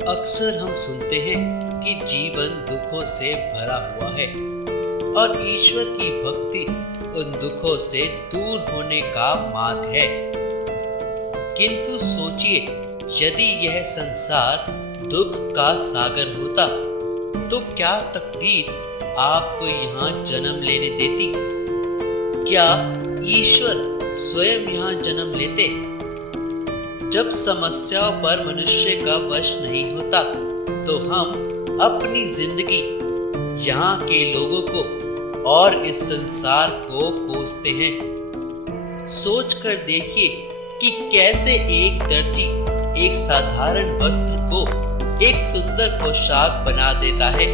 अक्सर हम सुनते हैं कि जीवन दुखों से भरा हुआ है और ईश्वर की भक्ति उन दुखों से दूर होने का मार्ग है। किंतु सोचिए, यदि यह संसार दुख का सागर होता तो क्या तकदीर आपको यहाँ जन्म लेने देती? क्या ईश्वर स्वयं यहाँ जन्म लेते? जब समस्याओं पर मनुष्य का वश नहीं होता तो हम अपनी जिंदगी, यहाँ के लोगों को और इस संसार को कोसते हैं। सोच कर देखिए कि कैसे एक दर्जी एक साधारण वस्त्र को एक सुंदर पोशाक बना देता है,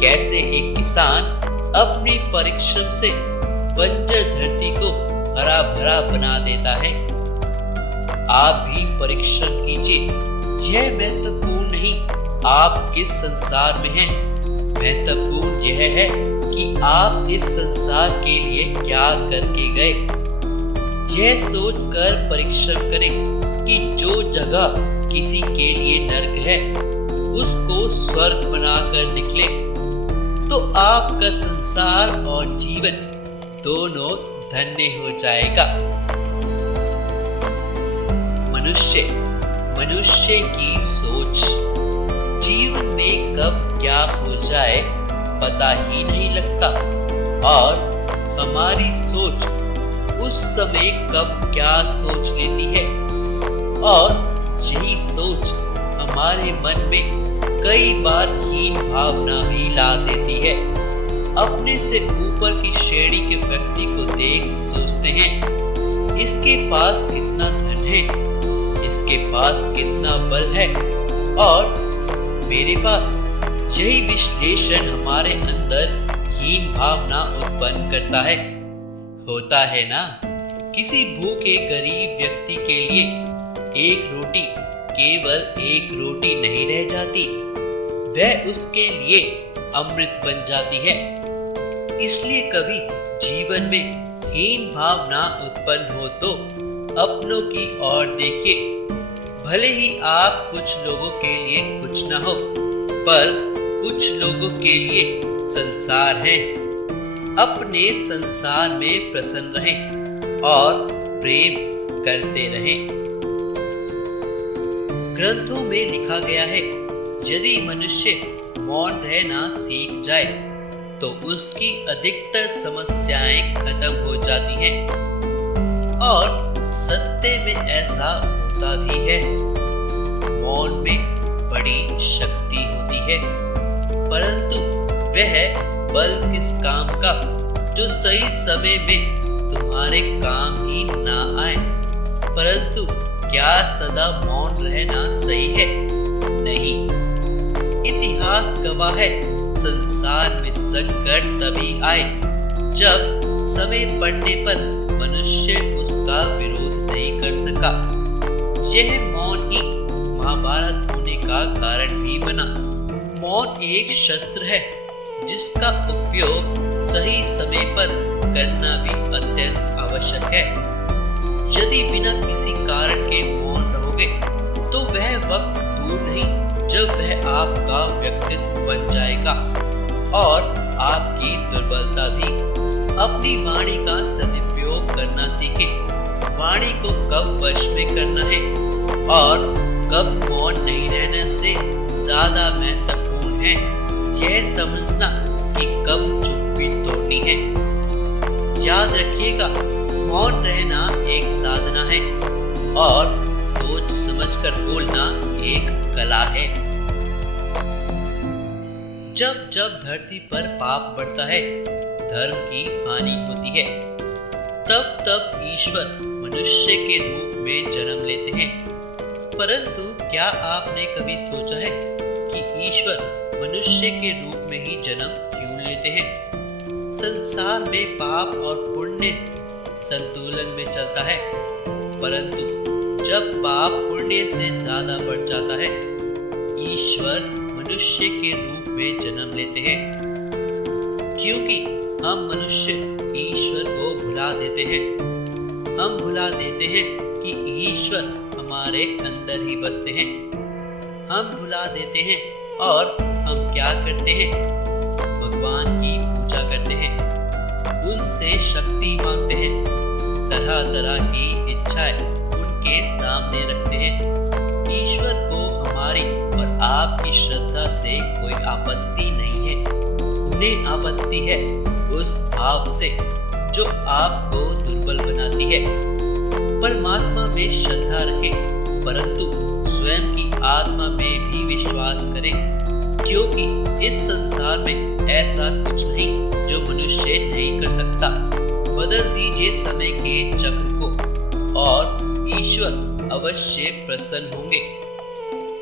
कैसे एक किसान अपनी परिश्रम से बंजर धरती को हरा भरा बना देता है। आप भी परिश्रम कीजिए। यह महत्वपूर्ण नहीं आप किस संसार में हैं, महत्वपूर्ण यह है कि आप इस संसार के लिए क्या करके गए। यह सोचकर परिश्रम करें कि जो जगह किसी के लिए नरक है उसको स्वर्ग बनाकर निकले, तो आपका संसार और जीवन दोनों धन्य हो जाएगा। मनुष्य की सोच, जीवन में कब क्या हो जाए पता ही नहीं लगता और हमारी सोच उस समय कब क्या सोच लेती है और यही सोच हमारे मन में कई बार हीन भावना भी ला देती है। अपने से ऊपर की श्रेणी के व्यक्ति को देख सोचते हैं, इसके पास कितना धन है, इसके पास कितना बल है और मेरे पास। यही विश्लेषण हमारे अंदर हीन भावना उत्पन्न करता है। होता है ना, किसी भूखे गरीब व्यक्ति के लिए एक रोटी केवल एक रोटी नहीं रह जाती, वह उसके लिए अमृत बन जाती है। इसलिए कभी जीवन में हीन भावना उत्पन्न हो तो अपनों की ओर देखिए। भले ही आप कुछ लोगों के लिए कुछ न हो, पर कुछ लोगों के लिए संसार है। अपने संसार में प्रसन्न रहें और प्रेम करते रहें। ग्रंथों में लिखा गया है, यदि मनुष्य मौन रहना सीख जाए तो उसकी अधिकतर समस्याएं खत्म हो जाती हैं और सत्य में ऐसा होता भी है। मौन में बड़ी शक्ति होती है, परंतु वह बल किस काम का जो सही समय में तुम्हारे काम ही ना आए। परंतु क्या सदा मौन रहना सही है? नहीं। इतिहास गवाह है, संसार में संकट तभी आए जब समय पड़ने पर मनुष्य उसका विरोध नहीं कर सका। यह मौन ही महाभारत होने का कारण भी बना। मौन एक शस्त्र है जिसका उपयोग सही समय पर करना भी अत्यंत आवश्यक है। यदि बिना किसी कारण के मौन रहोगे तो वह वक्त दूर नहीं जब वह आपका व्यक्तित्व बन जाएगा और आपकी दुर्बलता भी। अपनी वाणी का सदुपयोग करना सीखें। वाणी को कब वश में करना है और कब मौन नहीं रहने से ज्यादा महत्वपूर्ण है यह समझना कि कब चुप्पी तोड़नी है। याद रखिएगा, मौन रहना एक साधना है और सोच समझकर बोलना एक कला है। जब जब धरती पर पाप बढ़ता है, धर्म की हानि होती है, तब तब ईश्वर मनुष्य के रूप में जन्म लेते हैं। परंतु क्या आपने कभी सोचा है कि ईश्वर मनुष्य के रूप में ही जन्म क्यों लेते हैं? संसार में पाप और पुण्य संतुलन में चलता है, परंतु जब पाप पुण्य से ज्यादा बढ़ जाता है, ईश्वर मनुष्य के रूप में जन्म लेते हैं। क्योंकि हम मनुष्य ईश्वर को भुला देते हैं। हम भुला देते हैं कि ईश्वर हमारे अंदर ही बसते हैं। हम भुला देते हैं और हम क्या करते हैं? भगवान की पूजा करते हैं, उनसे शक्ति मांगते हैं, तरह तरह की इच्छाएं उनके सामने रखते हैं। ईश्वर को हमारी और आपकी श्रद्धा से कोई आपत्ति नहीं है, उन्हें आपत्ति है उस भाव से जो आपको दुर्बल बनाती है। परमात्मा में श्रद्धा रखें, परंतु स्वयं की आत्मा में भी विश्वास करें, क्योंकि इस संसार में ऐसा कुछ नहीं जो मनुष्य नहीं कर सकता। बदल दीजिए समय के चक्र को और ईश्वर अवश्य प्रसन्न होंगे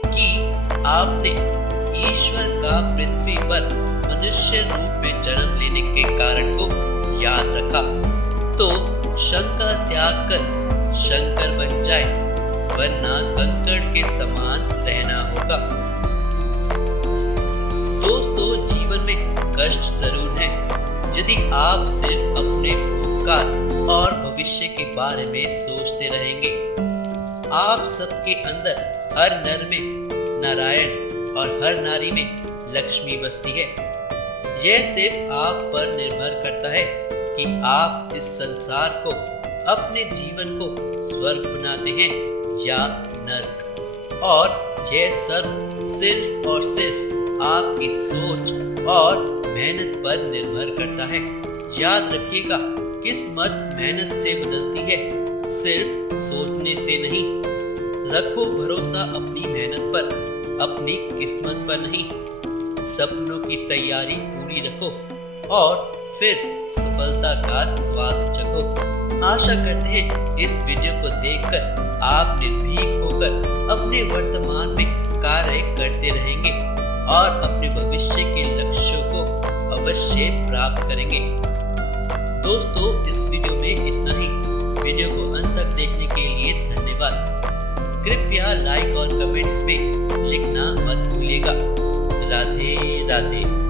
कि आपने ईश्वर का पृथ्वी पर मनुष्य रूप में जन्म लेने के कारण को याद रखा। तो शंका त्याग कर शंकर बन जाए, वरना कंकड़ के समान रहना होगा। दोस्तों, जीवन में कष्ट जरूर है। यदि आप सिर्फ अपने भूतकाल और भविष्य के बारे में सोचते रहेंगे, आप सबके अंदर हर नर में नारायण और हर नारी में लक्ष्मी बसती है। यह सिर्फ आप पर निर्भर करता है कि आप इस संसार को, अपने जीवन को स्वर्ग बनाते हैं या नरक। और यह सब सिर्फ और सिर्फ आपकी सोच और मेहनत पर निर्भर करता है। याद रखिएगा, किस्मत मेहनत से बदलती है, सिर्फ सोचने से नहीं। रखो भरोसा अपनी मेहनत पर, अपनी किस्मत पर नहीं। सपनों की तैयारी पूरी रखो और फिर सफलता का स्वाद चखो। आशा करते हैं इस वीडियो को देखकर आप निर्भीक होकर अपने वर्तमान में कार्य करते रहेंगे और अपने भविष्य के लक्ष्यों को अवश्य प्राप्त करेंगे। दोस्तों, इस वीडियो में इतना ही। वीडियो को अंत तक देखने के लिए धन्यवाद। कृपया लाइक और कमेंट में लिखना मत भूलिएगा। राधे राधे।